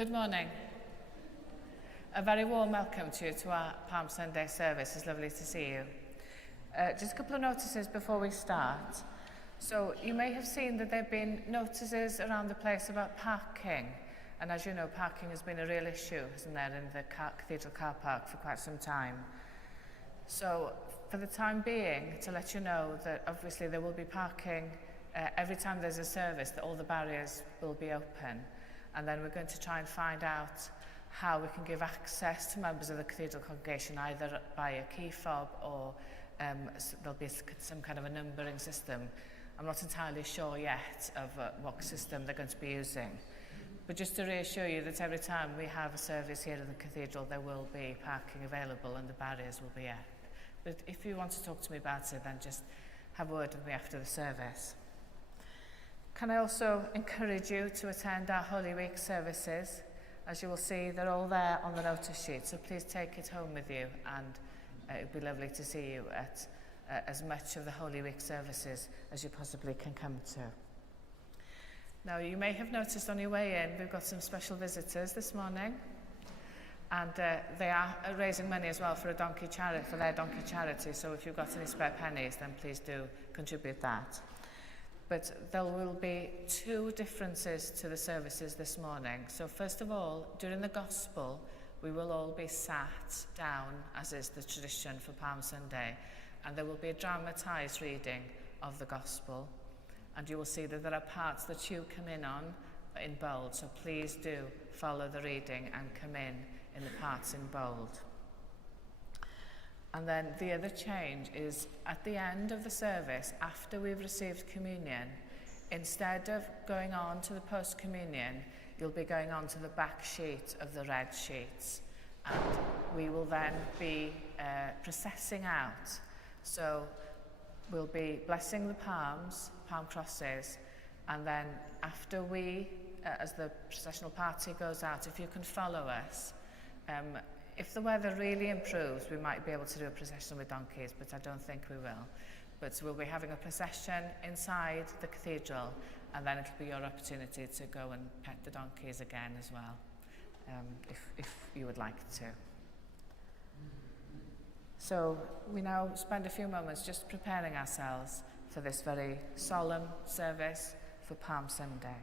Good morning. A very warm welcome to you to our Palm Sunday service. It's lovely to see you. Just a couple of notices before we start. So you may have seen that there have been notices around the place about parking. And as you know, parking has been a real issue, hasn't there, in the cathedral car park for quite some time. So for the time being, to let you know that obviously there will be parking every time there's a service, that all the barriers will be open. And then we're going to try and find out how we can give access to members of the cathedral congregation, either by a key fob or there'll be some kind of a numbering system. I'm not entirely sure yet of what system they're going to be using. But just to reassure you that every time we have a service here in the cathedral, there will be parking available and the barriers will be up. But if you want to talk to me about it, then just have a word with me after the service. Can I also encourage you to attend our Holy Week services? As you will see, they're all there on the notice sheet, so please take it home with you, and it would be lovely to see you at as much of the Holy Week services as you possibly can come to. Now, you may have noticed on your way in, we've got some special visitors this morning, and they are raising money as well for their donkey charity, so if you've got any spare pennies, then please do contribute that. But there will be two differences to the services this morning. So first of all, during the Gospel, we will all be sat down, as is the tradition for Palm Sunday, and there will be a dramatised reading of the Gospel. And you will see that there are parts that you come in bold, so please do follow the reading and come in the parts in bold. And then the other change is at the end of the service, after we've received communion, instead of going on to the post-communion, you'll be going on to the back sheet of the red sheets. And we will then be processing out. So we'll be blessing the palm crosses, and then after as the processional party goes out, if you can follow us, if the weather really improves, we might be able to do a procession with donkeys, but I don't think we will. But we'll be having a procession inside the cathedral, and then it'll be your opportunity to go and pet the donkeys again as well, if you would like to. So we now spend a few moments just preparing ourselves for this very solemn service for Palm Sunday.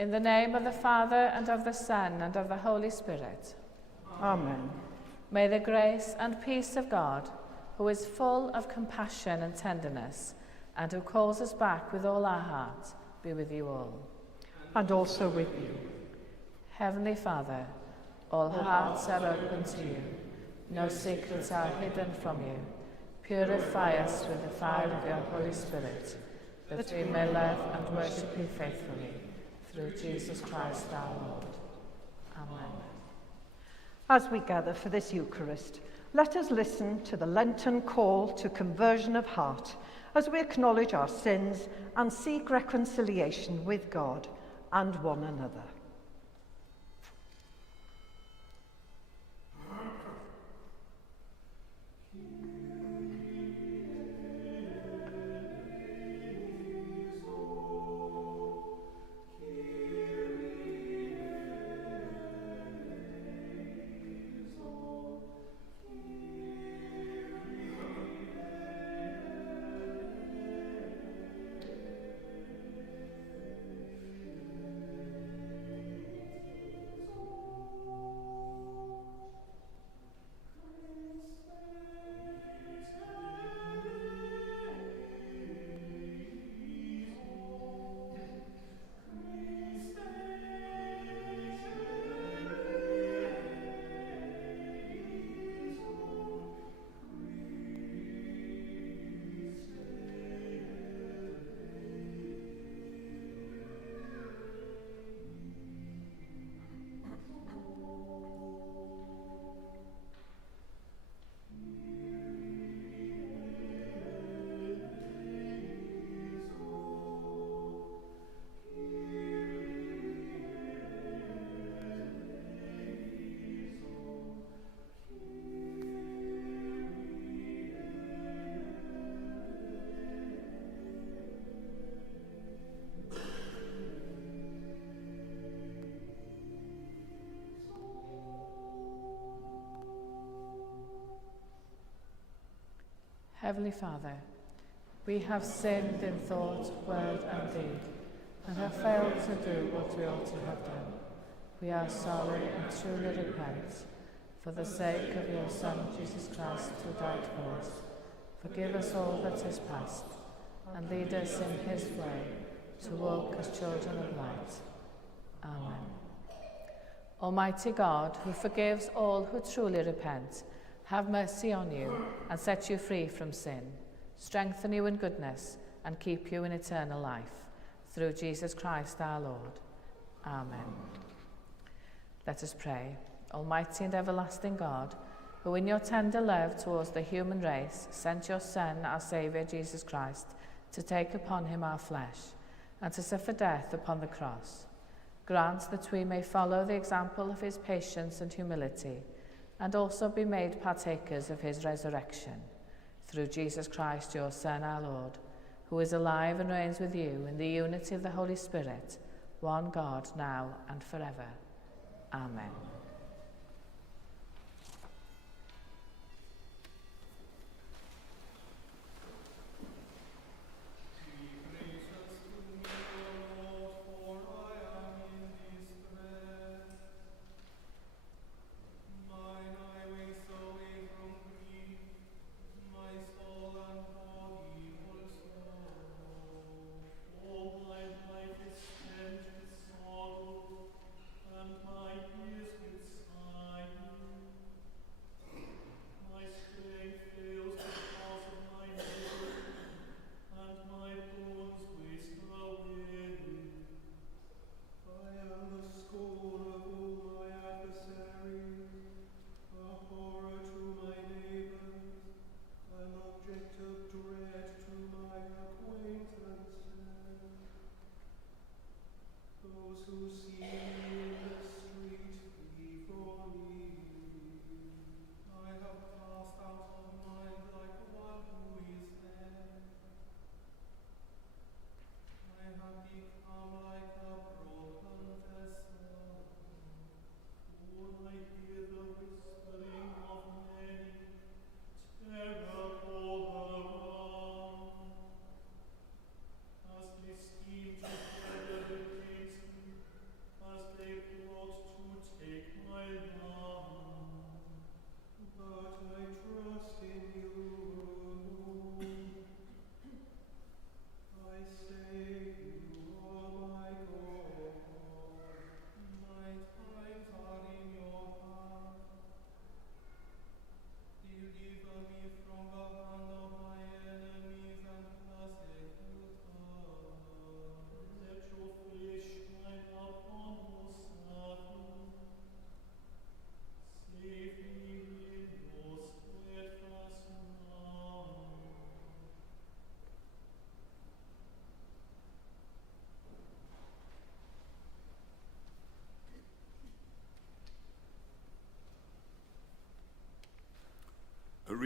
In the name of the Father, and of the Son, and of the Holy Spirit. Amen. May the grace and peace of God, who is full of compassion and tenderness, and who calls us back with all our heart, be with you all. And also with you. Heavenly Father, all hearts are open to you. No secrets are hidden from you. Purify us with the fire of your Holy Spirit, that we may love and worship you faithfully, through Jesus Christ our Lord. Amen. As we gather for this Eucharist, let us listen to the Lenten call to conversion of heart as we acknowledge our sins and seek reconciliation with God and one another. Heavenly Father, we have sinned in thought, word and deed, and have failed to do what we ought to have done. We are sorry and truly repent. For the sake of your Son, Jesus Christ, who died for us, forgive us all that is past, and lead us in his way, to walk as children of light. Amen. Almighty God, who forgives all who truly repent, have mercy on you and set you free from sin, strengthen you in goodness, and keep you in eternal life. Through Jesus Christ our Lord. Amen. Let us pray. Almighty and everlasting God, who in your tender love towards the human race sent your Son, our Saviour, Jesus Christ, to take upon him our flesh, and to suffer death upon the cross, grant that we may follow the example of his patience and humility, and also be made partakers of his resurrection. Through Jesus Christ, your Son, our Lord, who is alive and reigns with you in the unity of the Holy Spirit, one God, now and forever. Amen.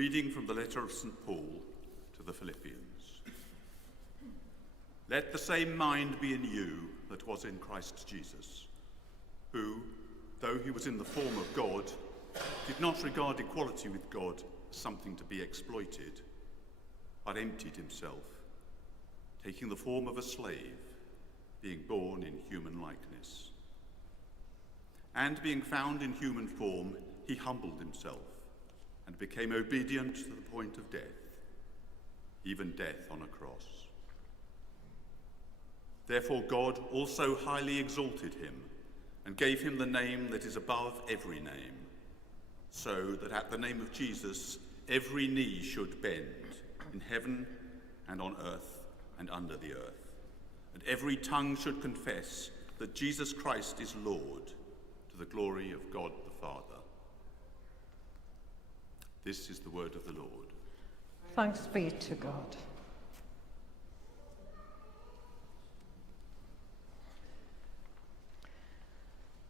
reading from the letter of St. Paul to the Philippians. Let the same mind be in you that was in Christ Jesus, who, though he was in the form of God, did not regard equality with God as something to be exploited, but emptied himself, taking the form of a slave, being born in human likeness. And being found in human form, he humbled himself and became obedient to the point of death, even death on a cross. Therefore God also highly exalted him and gave him the name that is above every name, so that at the name of Jesus every knee should bend, in heaven and on earth and under the earth, and every tongue should confess that Jesus Christ is Lord, to the glory of God the Father. This is the word of the Lord. Thanks be to God.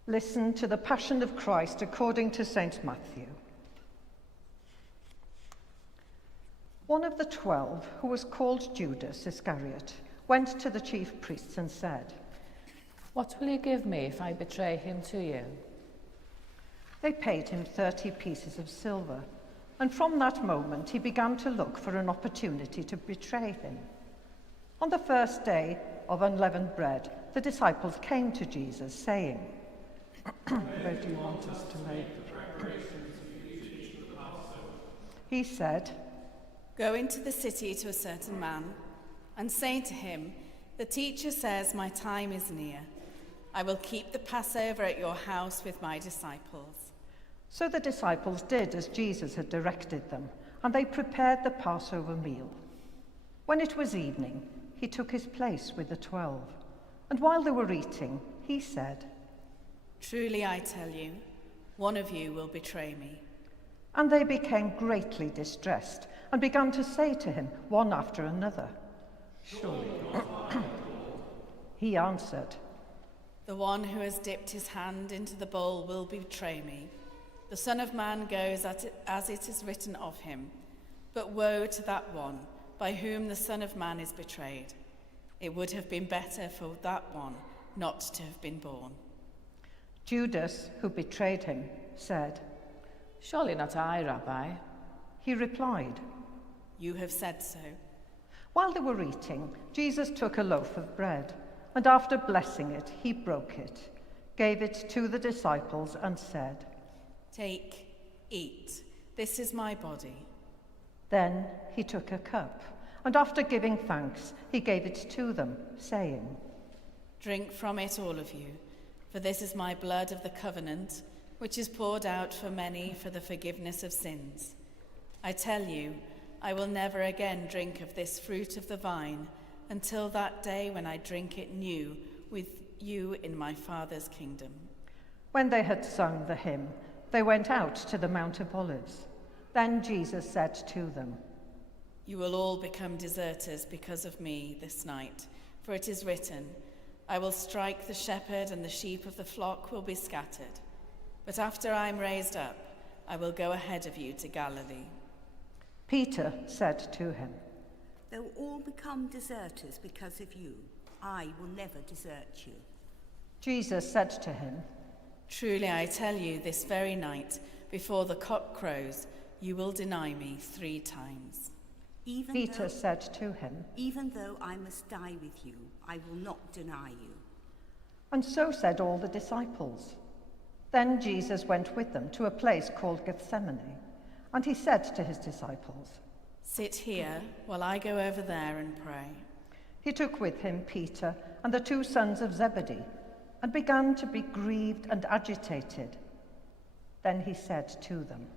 Listen to the Passion of Christ according to St. Matthew. One of the 12, who was called Judas Iscariot, went to the chief priests and said, "What will you give me if I betray him to you?" They paid him 30 pieces of silver, and from that moment he began to look for an opportunity to betray him. On the first day of unleavened bread, the disciples came to Jesus, saying, "Where do you want us to lay?" He said, "Go into the city to a certain man and say to him, 'The teacher says, my time is near. I will keep the Passover at your house with my disciples.'" So the disciples did as Jesus had directed them, and they prepared the Passover meal. When it was evening, he took his place with the 12, and while they were eating, he said, "Truly I tell you, one of you will betray me." And they became greatly distressed and began to say to him one after another, "Surely." He answered, "The one who has dipped his hand into the bowl will betray me. The Son of Man goes as it is written of him, but woe to that one by whom the Son of Man is betrayed. It would have been better for that one not to have been born." Judas, who betrayed him, said, "Surely not I, Rabbi." He replied, "You have said so." While they were eating, Jesus took a loaf of bread, and after blessing it, he broke it, gave it to the disciples, and said, "Take, eat. This is my body." Then he took a cup, and after giving thanks, he gave it to them, saying, "Drink from it, all of you, for this is my blood of the covenant, which is poured out for many for the forgiveness of sins. I tell you, I will never again drink of this fruit of the vine until that day when I drink it new with you in my Father's kingdom." When they had sung the hymn, they went out to the Mount of Olives. Then Jesus said to them, "You will all become deserters because of me this night, for it is written, 'I will strike the shepherd and the sheep of the flock will be scattered.' But after I am raised up, I will go ahead of you to Galilee." Peter said to him, "They'll all become deserters because of you. I will never desert you." Jesus said to him, "Truly I tell you, this very night, before the cock crows, you will deny me 3 times. Peter said to him, "Even though I must die with you, I will not deny you." and so said all the disciples. Then Jesus went with them to a place called Gethsemane, and he said to his disciples, "Sit here while I go over there and pray." He took with him Peter and the 2 sons of Zebedee, and began to be grieved and agitated. Then he said to them,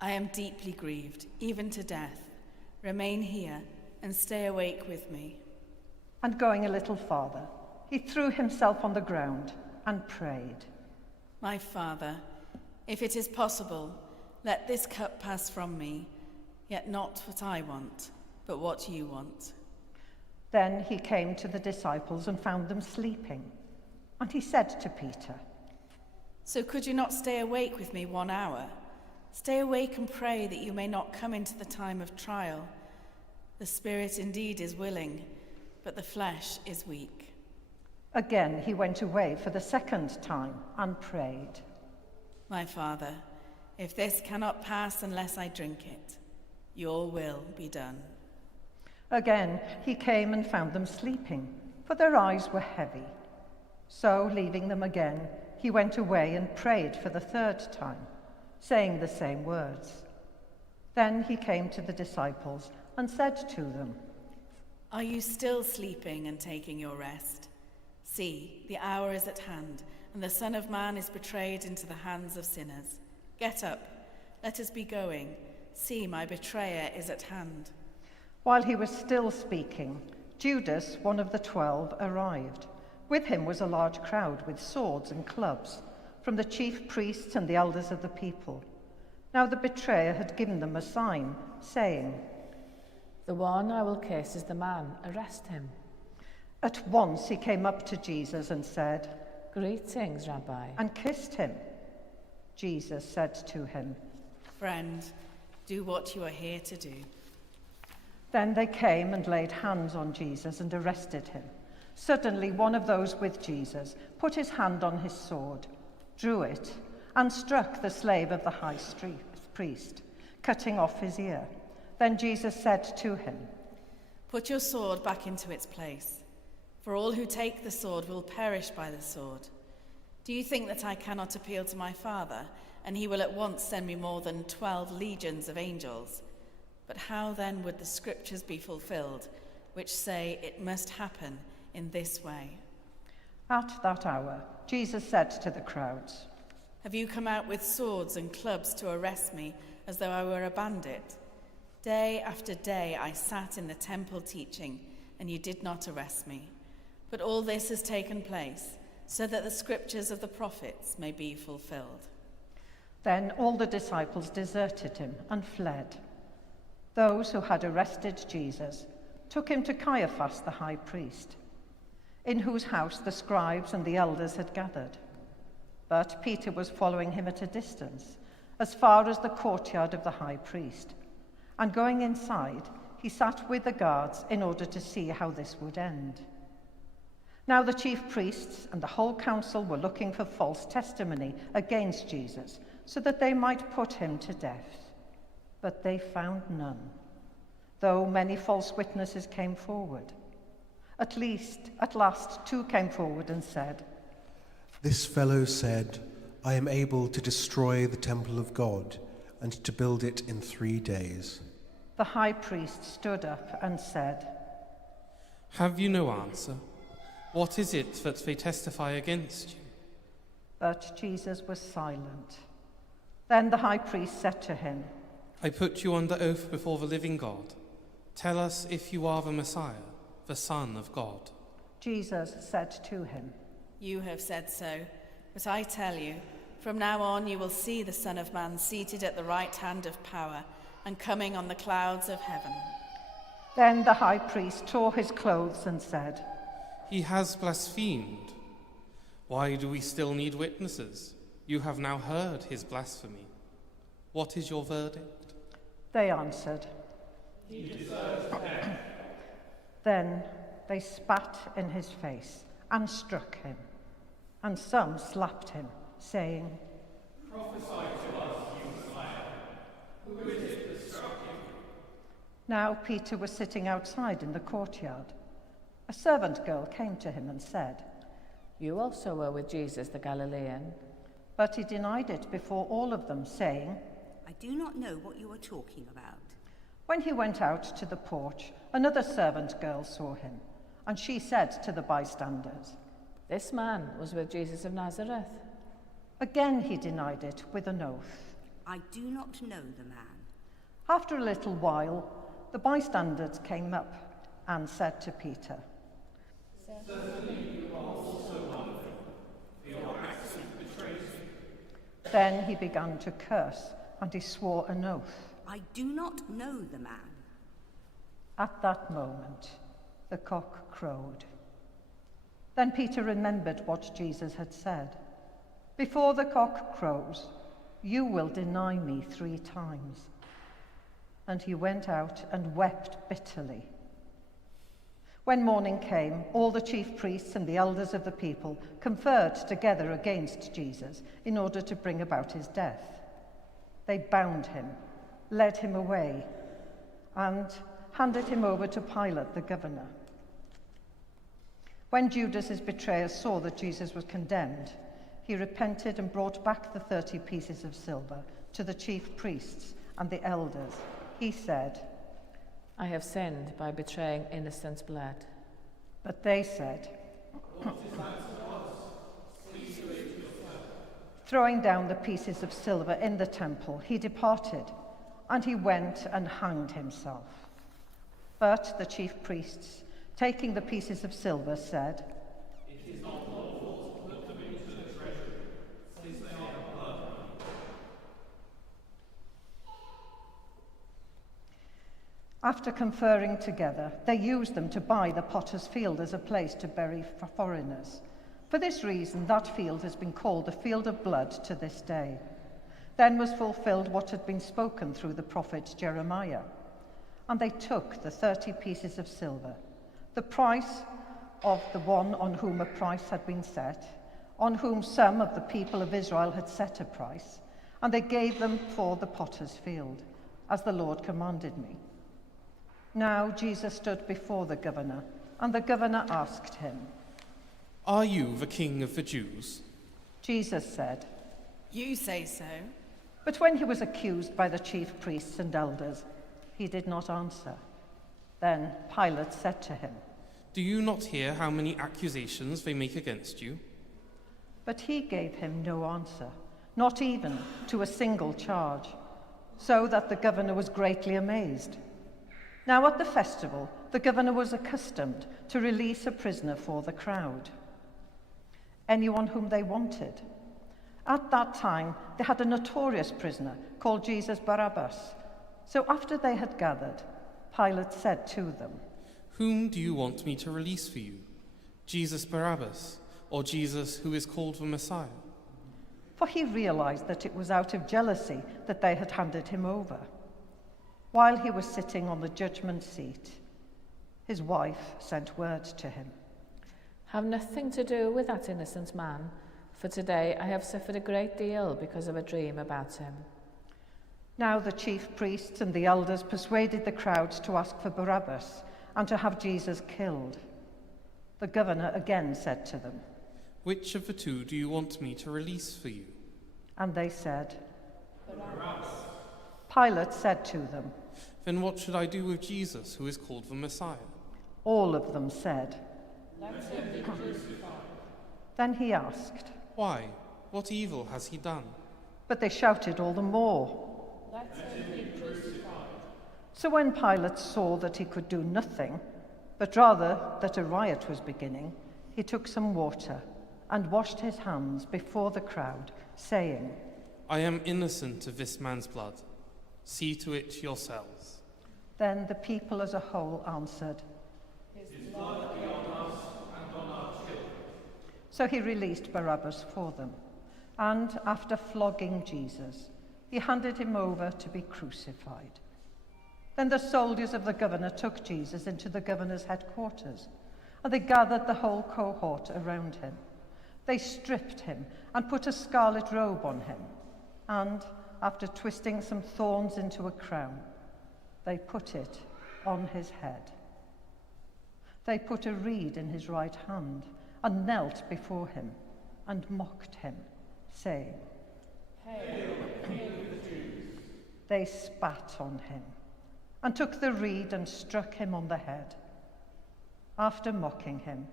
"I am deeply grieved, even to death. Remain here and stay awake with me." And going a little farther, he threw himself on the ground and prayed, "My Father, if it is possible, let this cup pass from me, yet not what I want, but what you want." Then he came to the disciples and found them sleeping. And he said to Peter, "So could you not stay awake with me 1 hour? Stay awake and pray that you may not come into the time of trial. The spirit indeed is willing, but the flesh is weak." Again he went away for the second time and prayed. "My Father, if this cannot pass unless I drink it, your will be done." Again he came and found them sleeping, for their eyes were heavy. So, leaving them again, he went away and prayed for the third time, saying the same words. Then he came to the disciples and said to them, "Are you still sleeping and taking your rest? See, the hour is at hand, and the Son of Man is betrayed into the hands of sinners. Get up, let us be going. See, my betrayer is at hand." While he was still speaking, Judas, one of the 12, arrived. With him was a large crowd with swords and clubs, from the chief priests and the elders of the people. Now the betrayer had given them a sign, saying, "The one I will kiss is the man. Arrest him." At once he came up to Jesus and said, "Greetings, Rabbi." and kissed him. Jesus said to him, "Friend, do what you are here to do." Then they came and laid hands on Jesus and arrested him. Suddenly one of those with Jesus put his hand on his sword, drew it, and struck the slave of the high priest, cutting off his ear. Then Jesus said to him, "Put your sword back into its place, for all who take the sword will perish by the sword. Do you think that I cannot appeal to my Father, and he will at once send me more than 12 legions of angels? But how then would the scriptures be fulfilled, which say it must happen in this way?" At that hour, Jesus said to the crowds, "Have you come out with swords and clubs to arrest me as though I were a bandit? Day after day I sat in the temple teaching, and you did not arrest me. But all this has taken place so that the scriptures of the prophets may be fulfilled." Then all the disciples deserted him and fled. Those who had arrested Jesus took him to Caiaphas the high priest, in whose house the scribes and the elders had gathered. But Peter was following him at a distance, as far as the courtyard of the high priest. And going inside, he sat with the guards in order to see how this would end. Now the chief priests and the whole council were looking for false testimony against Jesus, so that they might put him to death. But they found none, though many false witnesses came forward. At last, 2 came forward and said, "This fellow said, 'I am able to destroy the temple of God and to build it in 3 days.'" The high priest stood up and said, "Have you no answer? What is it that they testify against you?" But Jesus was silent. Then the high priest said to him, "I put you under oath before the living God. Tell us if you are the Messiah, the Son of God." Jesus said to him, "You have said so, but I tell you, from now on you will see the Son of Man seated at the right hand of power and coming on the clouds of heaven." Then the high priest tore his clothes and said, "He has blasphemed. Why do we still need witnesses? You have now heard his blasphemy. What is your verdict?" They answered, "He deserves death." Then they spat in his face and struck him, and some slapped him, saying, "Prophesy to us, you Messiah. Who is it that struck you?" Now Peter was sitting outside in the courtyard. A servant girl came to him and said, "You also were with Jesus the Galilean." But he denied it before all of them, saying, I do not know what you are talking about. When he went out to the porch, another servant girl saw him, and she said to the bystanders, "This man was with Jesus of Nazareth." Again he denied it with an oath. I do not know the man. After a little while, the bystanders came up and said to Peter, Then he began to curse, and he swore an oath. I do not know the man. At that moment, the cock crowed. Then Peter remembered what Jesus had said. Before the cock crows, You will deny me 3 times. And he went out and wept bitterly. When morning came, all the chief priests and the elders of the people conferred together against Jesus in order to bring about his death. They bound him, led him away, and handed him over to Pilate, the governor. When Judas, his betrayer, saw that Jesus was condemned, he repented and brought back the 30 pieces of silver to the chief priests and the elders. He said, I have sinned by betraying innocent blood. but they said, Throwing down the pieces of silver in the temple, he departed, and he went and hanged himself. But the chief priests, taking the pieces of silver, said, It is not lawful to put them into the treasury, since they are blood money. After conferring together, they used them to buy the potter's field as a place to bury foreigners. For this reason, that field has been called the Field of Blood to this day. Then was fulfilled what had been spoken through the prophet Jeremiah. And they took the 30 pieces of silver, the price of the one on whom a price had been set, on whom some of the people of Israel had set a price, and they gave them for the potter's field, as the Lord commanded me. Now Jesus stood before the governor, and the governor asked him, Are you the king of the Jews? Jesus said, You say so. but when he was accused by the chief priests and elders, he did not answer. Then Pilate said to him, Do you not hear how many accusations they make against you? but he gave him no answer, not even to a single charge, so that the governor was greatly amazed. Now at the festival, the governor was accustomed to release a prisoner for the crowd, anyone whom they wanted. At that time, they had a notorious prisoner called Jesus Barabbas. So after they had gathered, Pilate said to them, Whom do you want me to release for you? Jesus Barabbas, or Jesus who is called the Messiah? For he realized that it was out of jealousy that they had handed him over. While he was sitting on the judgment seat, his wife sent word to him. Have nothing to do with that innocent man, for today I have suffered a great deal because of a dream about him. Now the chief priests and the elders persuaded the crowd to ask for Barabbas and to have Jesus killed. The governor again said to them, Which of the two do you want me to release for you? and they said, Barabbas. Pilate said to them, Then what should I do with Jesus who is called the Messiah? all of them said, Let him be crucified. Then he asked, Why? What evil has he done? but they shouted all the more, Let him be crucified. So when Pilate saw that he could do nothing, but rather that a riot was beginning, he took some water and washed his hands before the crowd, saying, I am innocent of this man's blood. See to it yourselves. Then the people as a whole answered, His blood be on us and on our children. So he released Barabbas for them, and after flogging Jesus, he handed him over to be crucified. Then the soldiers of the governor took Jesus into the governor's headquarters, and they gathered the whole cohort around him. They stripped him and put a scarlet robe on him, and after twisting some thorns into a crown, they put it on his head. They put a reed in his right hand and knelt before him and mocked him, saying, Hail, King of the Jews! They spat on him and took the reed and struck him on the head. After mocking him,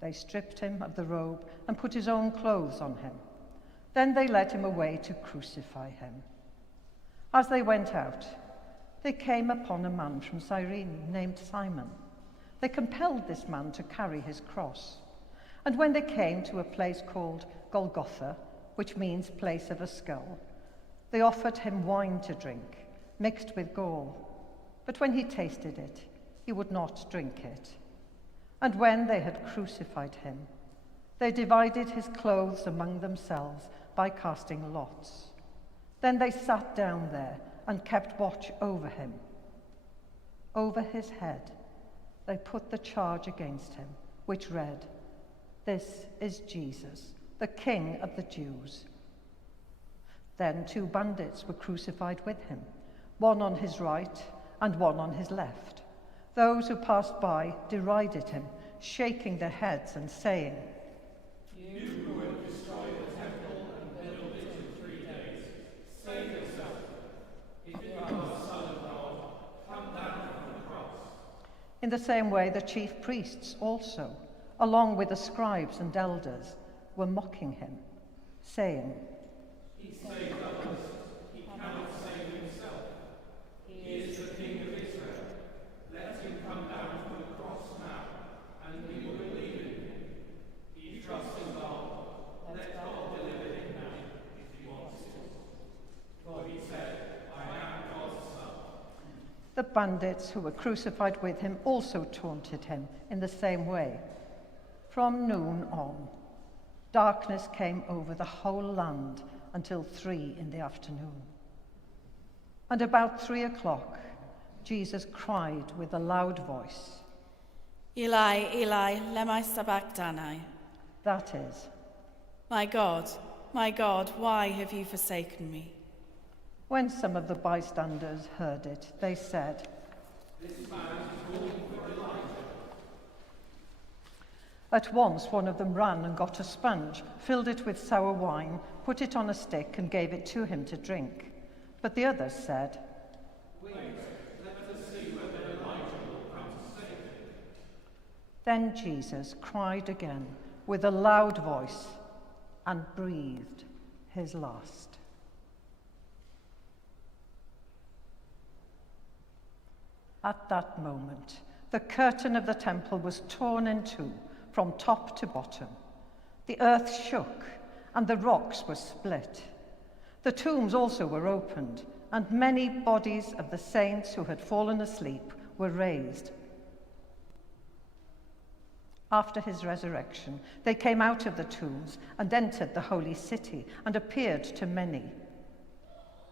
they stripped him of the robe and put his own clothes on him. Then they led him away to crucify him. As they went out, they came upon a man from Cyrene named Simon. They compelled this man to carry his cross. And when they came to a place called Golgotha, which means place of a skull, they offered him wine to drink, mixed with gall. But when he tasted it, he would not drink it. And when they had crucified him, they divided his clothes among themselves by casting lots. Then they sat down there and kept watch over him. Over his head they put the charge against him, which read, "This is Jesus, the King of the Jews." Then 2 bandits were crucified with him, one on his right and one on his left. Those who passed by derided him, shaking their heads and saying, In the same way, the chief priests also, along with the scribes and elders, were mocking him, saying, "He saved others. He cannot save himself. He is the King of Israel. Let him come down from the cross now, and we will believe in him. He trusts in God. Let God deliver him now, if he wants to. For he said, 'I am God's son.'" The bandits who were crucified with him also taunted him in the same way. From noon on, darkness came over the whole land until 3 in the afternoon. And about 3 o'clock, Jesus cried with a loud voice, "Eli, Eli, lema sabachthani?" That is, my God, why have you forsaken me?" when some of the bystanders heard it, they said, At once one of them ran and got a sponge, filled it with sour wine, put it on a stick and gave it to him to drink. But the others said, "Wait, let us see whether Elijah will come to save him." Then Jesus cried again with a loud voice and breathed his last. At that moment, the curtain of the temple was torn in two, from top to bottom. The earth shook, and the rocks were split. The tombs also were opened, and many bodies of the saints who had fallen asleep were raised. After his resurrection, they came out of the tombs and entered the holy city and appeared to many.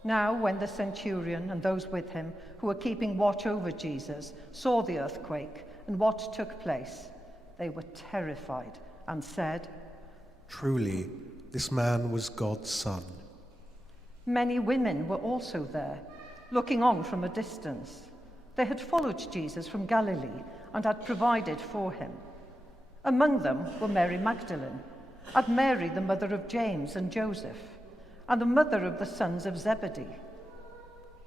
Now, when the centurion and those with him who were keeping watch over Jesus saw the earthquake and what took place, they were terrified and said, "Truly, this man was God's son." Many women were also there, looking on from a distance. They had followed Jesus from Galilee and had provided for him. Among them were Mary Magdalene, and Mary, the mother of James and Joseph, and the mother of the sons of Zebedee.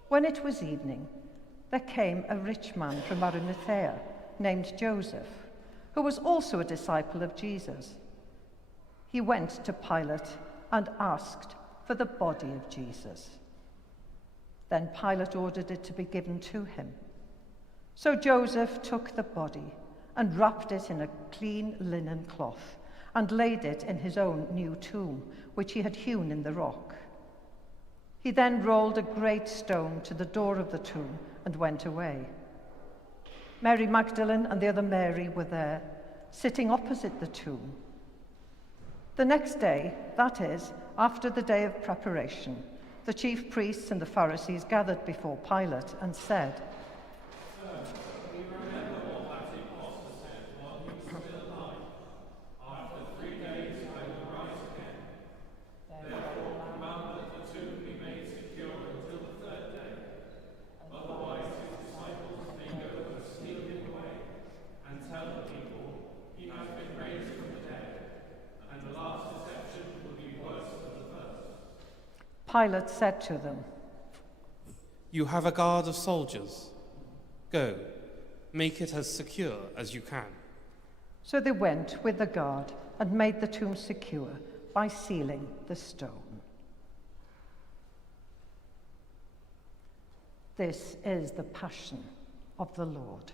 When it was evening, there came a rich man from Arimathea named Joseph, who was also a disciple of Jesus. He went to Pilate and asked for the body of Jesus. Then Pilate ordered it to be given to him. So Joseph took the body and wrapped it in a clean linen cloth and laid it in his own new tomb, which he had hewn in the rock. He then rolled a great stone to the door of the tomb and went away. Mary Magdalene and the other Mary were there, sitting opposite the tomb. The next day, that is, after the day of preparation, the chief priests and the Pharisees gathered before Pilate and said, Pilate said to them, "You have a guard of soldiers. Go, make it as secure as you can." So they went with the guard and made the tomb secure by sealing the stone. This is the passion of the Lord.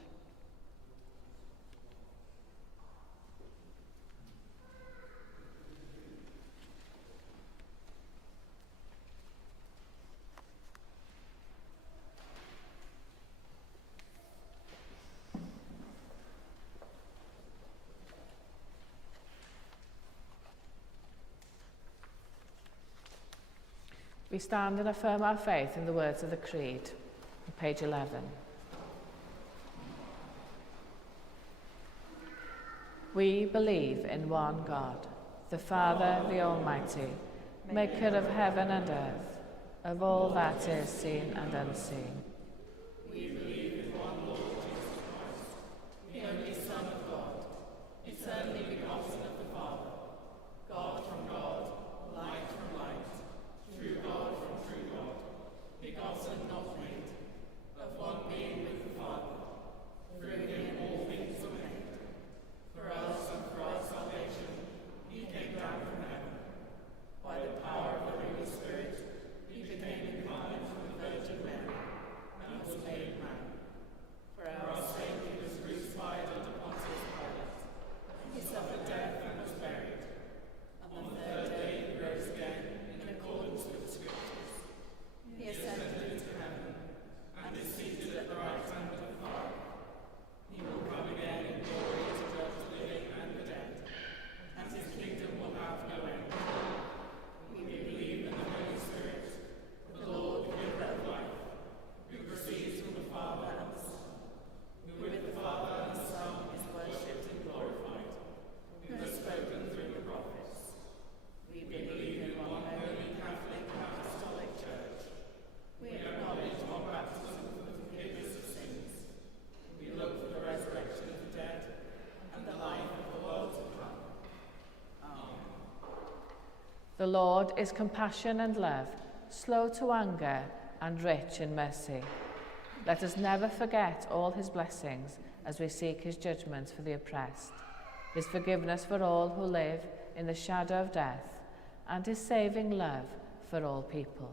We stand and affirm our faith in the words of the Creed, on page 11. We believe in one God, the Father, the Almighty, maker of heaven and earth, of all that is seen and unseen. We believe in one Lord Jesus Christ, the only Son of God, eternally begotten of the Father, God from God, light from light, true God from true God, begotten, not made, of one being with the Father. Through him all things were made. For us and for our salvation, he came down from heaven. By the power of the Holy Spirit, he became incarnate from the Virgin Mary, and was made man. For our sake he was crucified under Pontius Pilate. He suffered death and was buried. On the third day he rose again, in accordance with the Scriptures. He ascended into heaven, and is seated at the right hand of the Father. He will come again in glory to judge the living and the dead, and his kingdom will have no end. We believe in the Holy Spirit, the Lord, giver of life, who proceeds from the Father and the Son, who with the Father and the Son is worshipped and glorified, who has spoken through the prophets. We believe in one holy Catholic Apostolic Church. We acknowledge one baptism for the forgiveness of sins. We look for the resurrection of the dead and the life of the world to come. Amen. The Lord is compassion and love, slow to anger and rich in mercy. Let us never forget all his blessings as we seek his judgments for the oppressed, his forgiveness for all who live in the shadow of death, and his saving love for all people.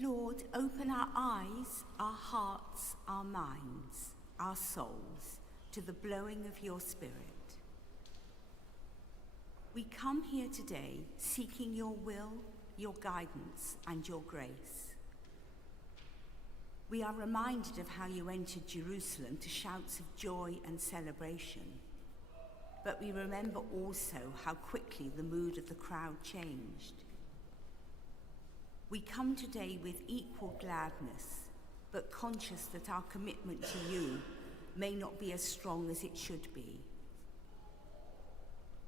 Lord, open our eyes, our hearts, our minds, our souls to the blowing of your Spirit. We come here today seeking your will, your guidance, and your grace. We are reminded of how you entered Jerusalem to shouts of joy and celebration. But we remember also how quickly the mood of the crowd changed. We come today with equal gladness, but conscious that our commitment to you may not be as strong as it should be.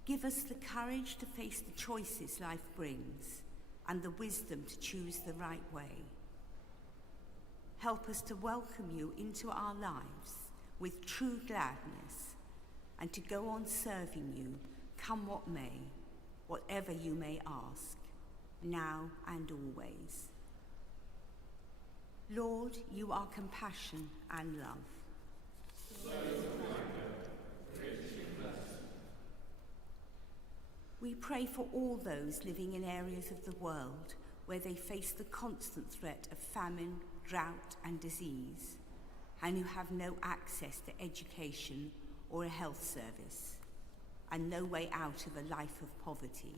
Give us the courage to face the choices life brings and the wisdom to choose the right way. Help us to welcome you into our lives with true gladness and to go on serving you, come what may, whatever you may ask, now and always. Lord, you are compassion and love. We pray for all those living in areas of the world where they face the constant threat of famine, drought, and disease, and who have no access to education or a health service, and no way out of a life of poverty.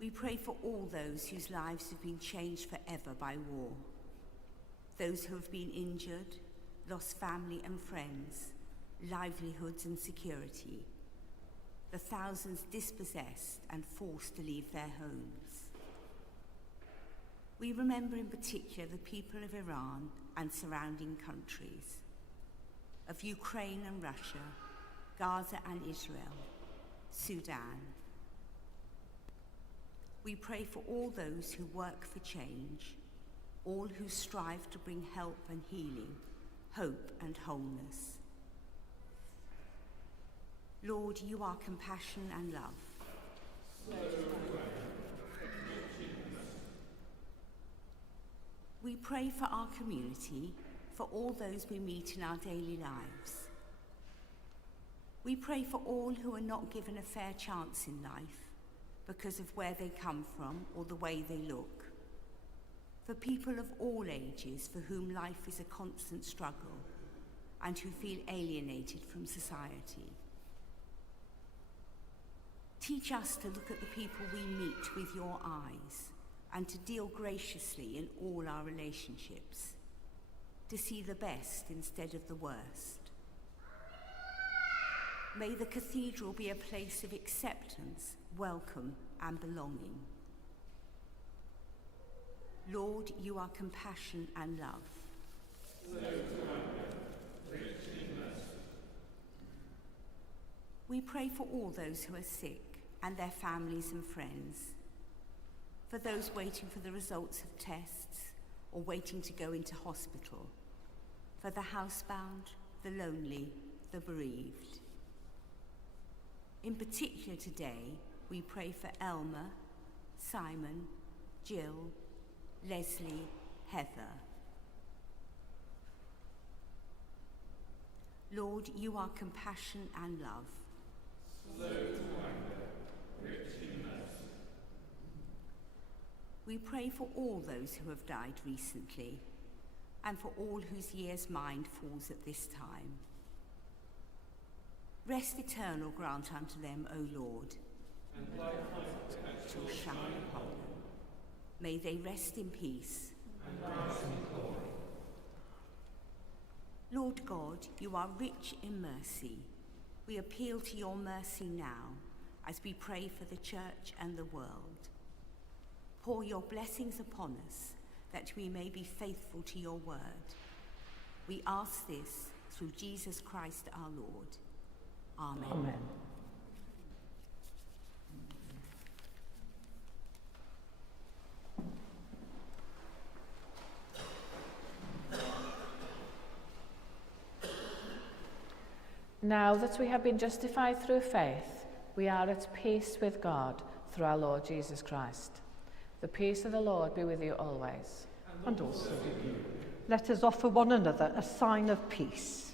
We pray for all those whose lives have been changed forever by war, those who have been injured, lost family and friends, livelihoods and security, the thousands dispossessed and forced to leave their homes. We remember in particular the people of Iran and surrounding countries, of Ukraine and Russia, Gaza and Israel, Sudan. We pray for all those who work for change, all who strive to bring help and healing, hope and wholeness. Lord, you are compassion and love. We pray for our community, for all those we meet in our daily lives. We pray for all who are not given a fair chance in life because of where they come from or the way they look. For people of all ages for whom life is a constant struggle and who feel alienated from society. Teach us to look at the people we meet with your eyes, and to deal graciously in all our relationships, to see the best instead of the worst. May the cathedral be a place of acceptance, welcome, and belonging. Lord, you are compassion and love. We pray for all those who are sick and their families and friends, for those waiting for the results of tests or waiting to go into hospital, for the housebound, the lonely, the bereaved. In particular today, we pray for Elmer, Simon, Jill, Leslie, Heather. Lord, you are compassion and love. We pray for all those who have died recently, and for all whose year's mind falls at this time. Rest eternal grant unto them, O Lord, and life shall shine upon them. May they rest in peace and rise in glory. Lord God, you are rich in mercy. We appeal to your mercy now as we pray for the Church and the world. Pour your blessings upon us that we may be faithful to your word. We ask this through Jesus Christ our Lord. Amen. Amen. Now that we have been justified through faith, we are at peace with God through our Lord Jesus Christ. The peace of the Lord be with you always. And also with you. Let us offer one another a sign of peace.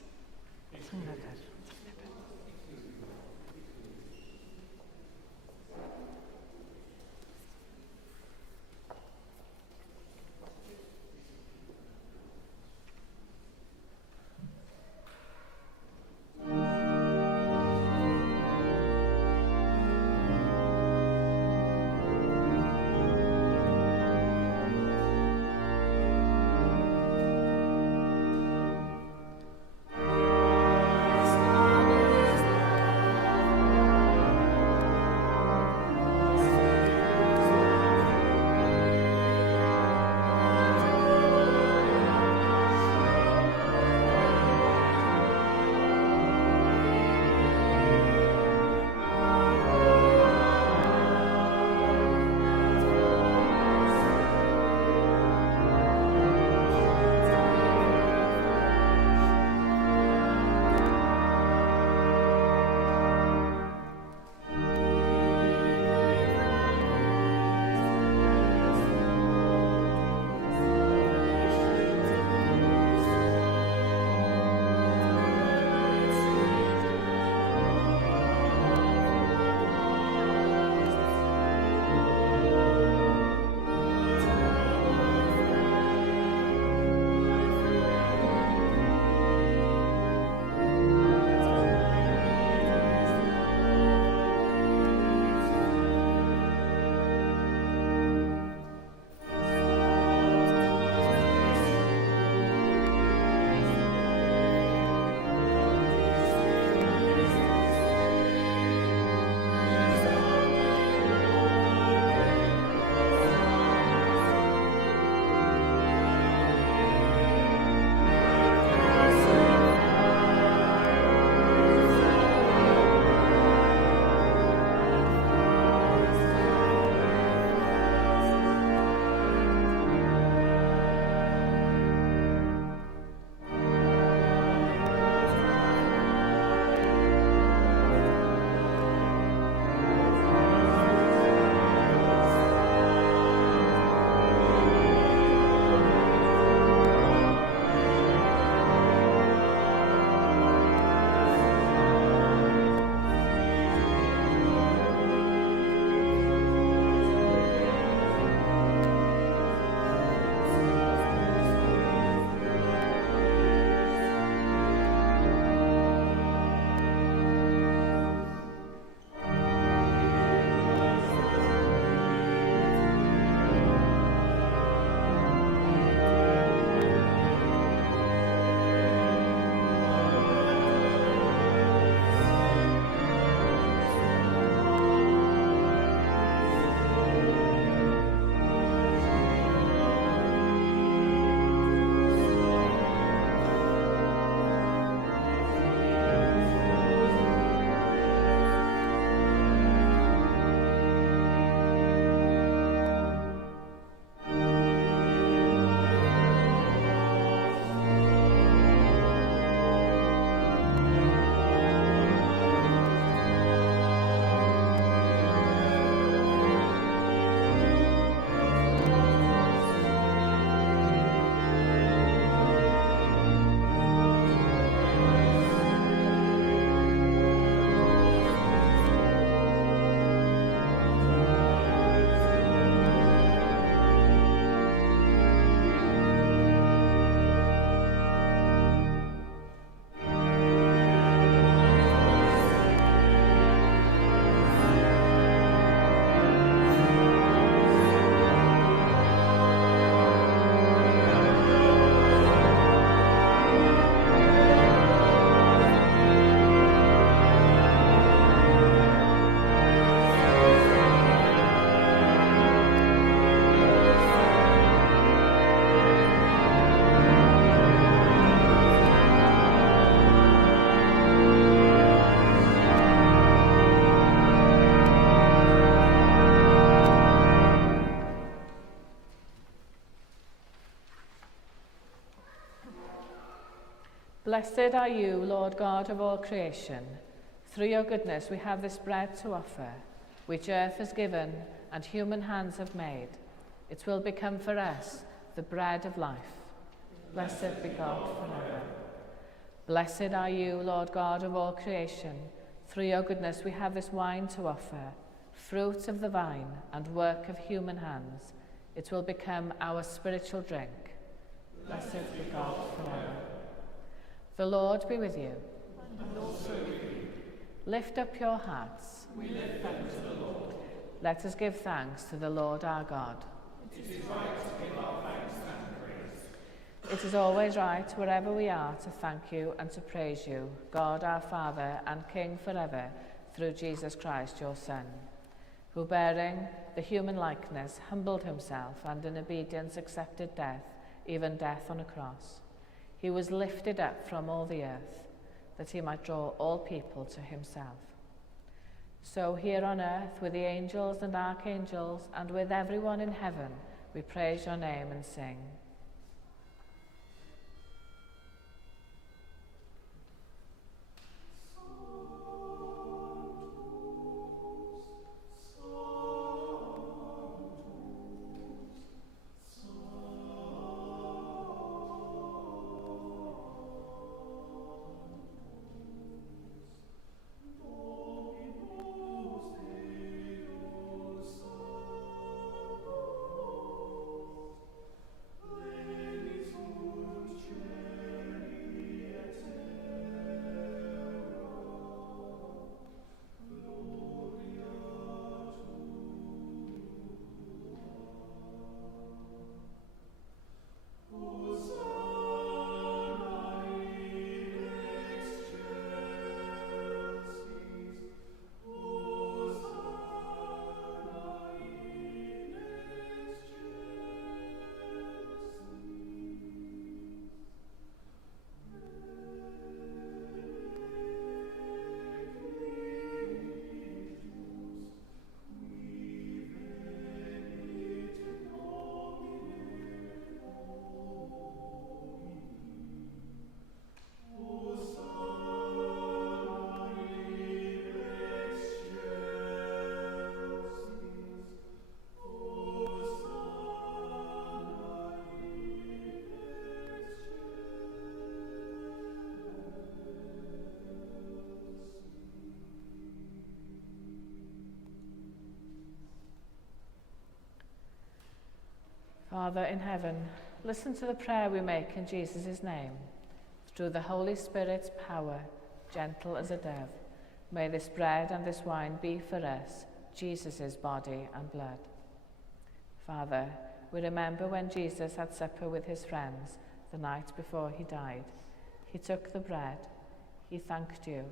Blessed are you, Lord God of all creation. Through your goodness we have this bread to offer, which earth has given and human hands have made. It will become for us the bread of life. Blessed be God forever. Blessed are you, Lord God of all creation. Through your goodness we have this wine to offer, fruit of the vine and work of human hands. It will become our spiritual drink. Blessed be God forever. The Lord be with you. And also with you. Lift up your hearts. We lift them to the Lord. Let us give thanks to the Lord our God. It is right to give our thanks and praise. It is always right, wherever we are, to thank you and to praise you, God our Father and King forever, through Jesus Christ, your Son, who, bearing the human likeness, humbled himself and in obedience accepted death, even death on a cross. He was lifted up from all the earth, that he might draw all people to himself. So here on earth, with the angels and archangels, and with everyone in heaven, we praise your name and sing. Father in heaven, listen to the prayer we make in Jesus' name. Through the Holy Spirit's power, gentle as a dove, may this bread and this wine be for us Jesus' body and blood. Father, we remember when Jesus had supper with his friends the night before he died. He took the bread, he thanked you,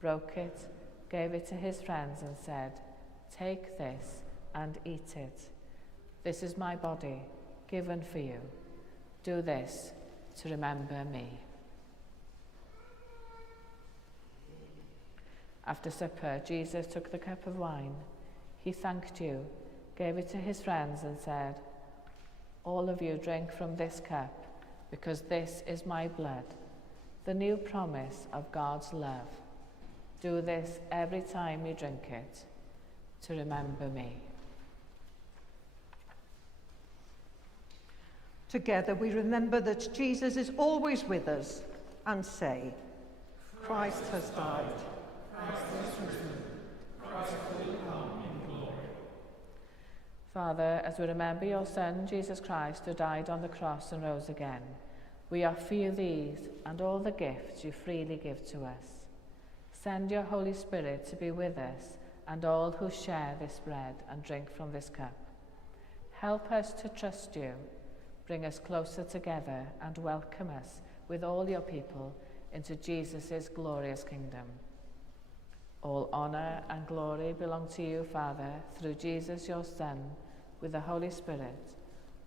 broke it, gave it to his friends and said, "Take this and eat it. This is my body, given for you. Do this to remember me." After supper, Jesus took the cup of wine. He thanked you, gave it to his friends and said, "All of you drink from this cup, because this is my blood, the new promise of God's love. Do this every time you drink it, to remember me." Together we remember that Jesus is always with us and say, Christ has died. Father, as we remember your Son, Jesus Christ, who died on the cross and rose again, we offer you these and all the gifts you freely give to us. Send your Holy Spirit to be with us and all who share this bread and drink from this cup. Help us to trust you. Bring us closer together and welcome us with all your people into Jesus' glorious kingdom. All honour and glory belong to you, Father, through Jesus your Son, with the Holy Spirit,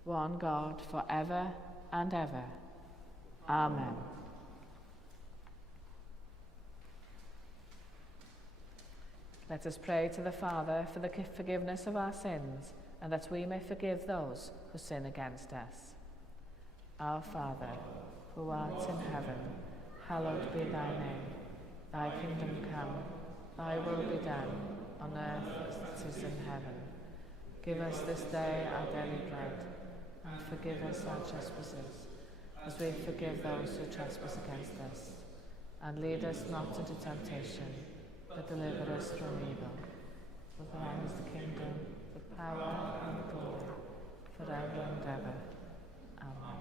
one God, forever and ever. Amen. Let us pray to the Father for the forgiveness of our sins, and that we may forgive those who sin against us. Our Father, who art in heaven, hallowed be thy name. Thy kingdom come, thy will be done, on earth as it is in heaven. Give us this day our daily bread, and forgive us our trespasses, as we forgive those who trespass against us. And lead us not into temptation, but deliver us from evil. For thine is the kingdom, the power, and the glory, forever and ever. Amen.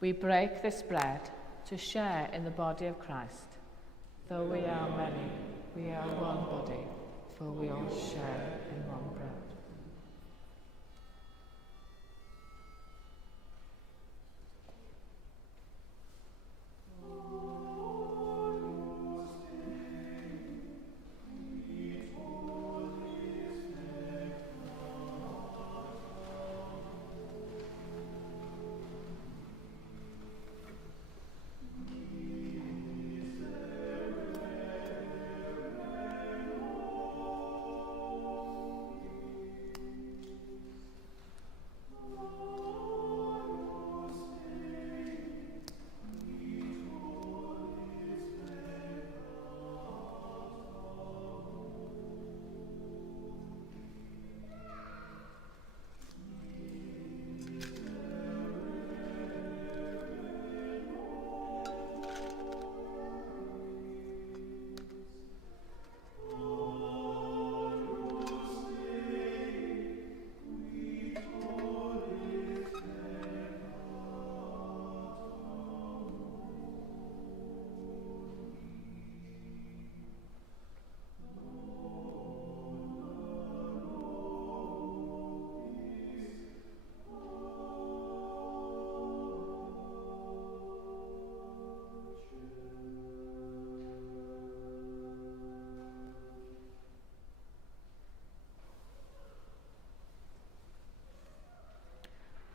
We break this bread to share in the body of Christ. Though we are many, we are one body, for we all share in one bread.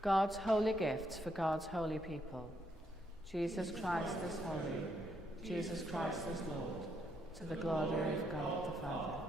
God's holy gift for God's holy people. Jesus Christ is holy. Jesus Christ is Lord, to the glory of God the Father.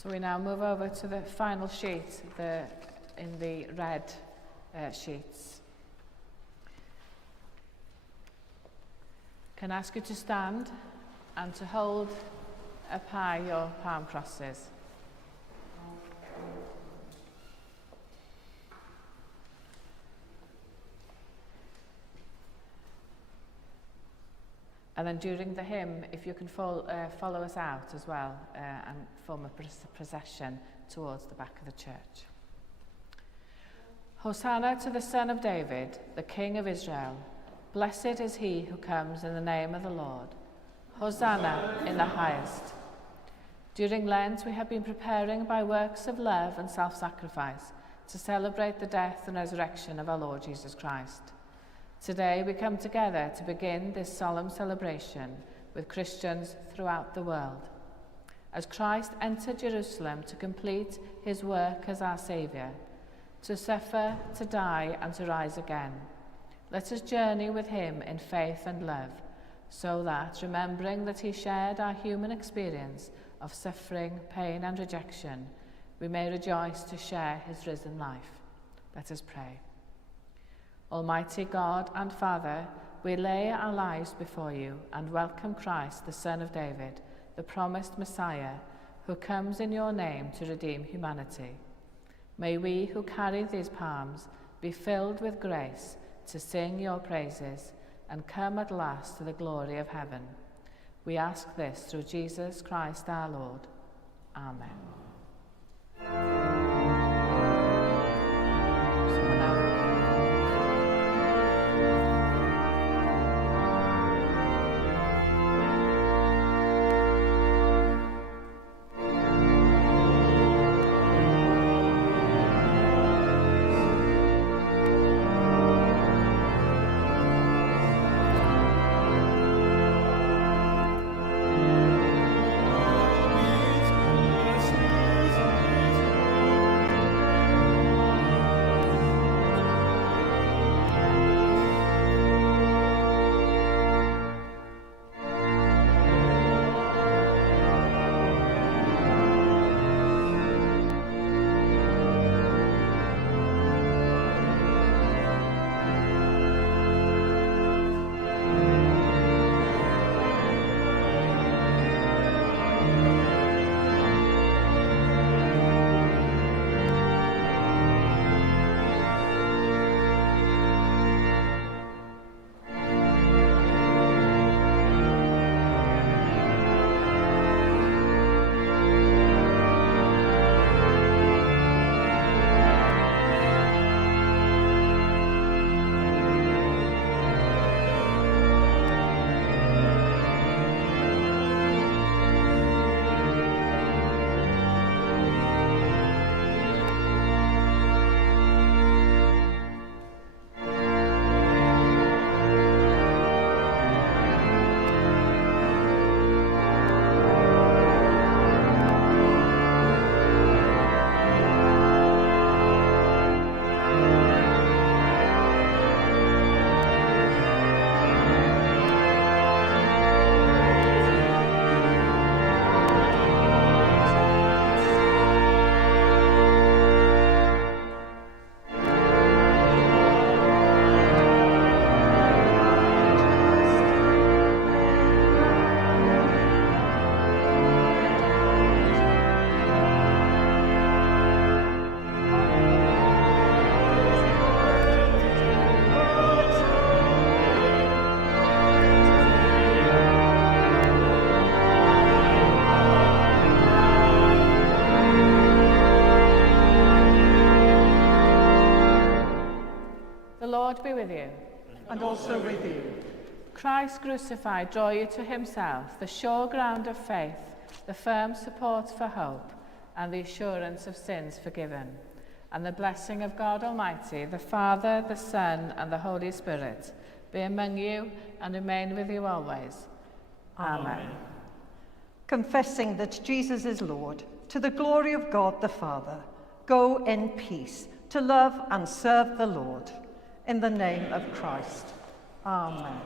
So we now move over to the final sheet, in the red sheets. Can I ask you to stand and to hold up high your palm crosses? And then during the hymn, if you can follow us out as well and form a procession towards the back of the church. Hosanna to the Son of David, the King of Israel. Blessed is he who comes in the name of the Lord. Hosanna in the highest. During Lent, we have been preparing by works of love and self-sacrifice to celebrate the death and resurrection of our Lord Jesus Christ. Today we come together to begin this solemn celebration with Christians throughout the world. As Christ entered Jerusalem to complete his work as our Saviour, to suffer, to die and to rise again, let us journey with him in faith and love, so that, remembering that he shared our human experience of suffering, pain and rejection, we may rejoice to share his risen life. Let us pray. Almighty God and Father, we lay our lives before you and welcome Christ, the Son of David, the promised Messiah, who comes in your name to redeem humanity. May we who carry these palms be filled with grace to sing your praises and come at last to the glory of heaven. We ask this through Jesus Christ our Lord. Amen. Lord be with you. And also with you. Christ crucified draw you to himself, the sure ground of faith, the firm support for hope, and the assurance of sins forgiven. And the blessing of God Almighty, the Father, the Son, and the Holy Spirit, be among you and remain with you always. Amen. Confessing that Jesus is Lord, to the glory of God the Father, go in peace to love and serve the Lord. In the name of Christ. Amen.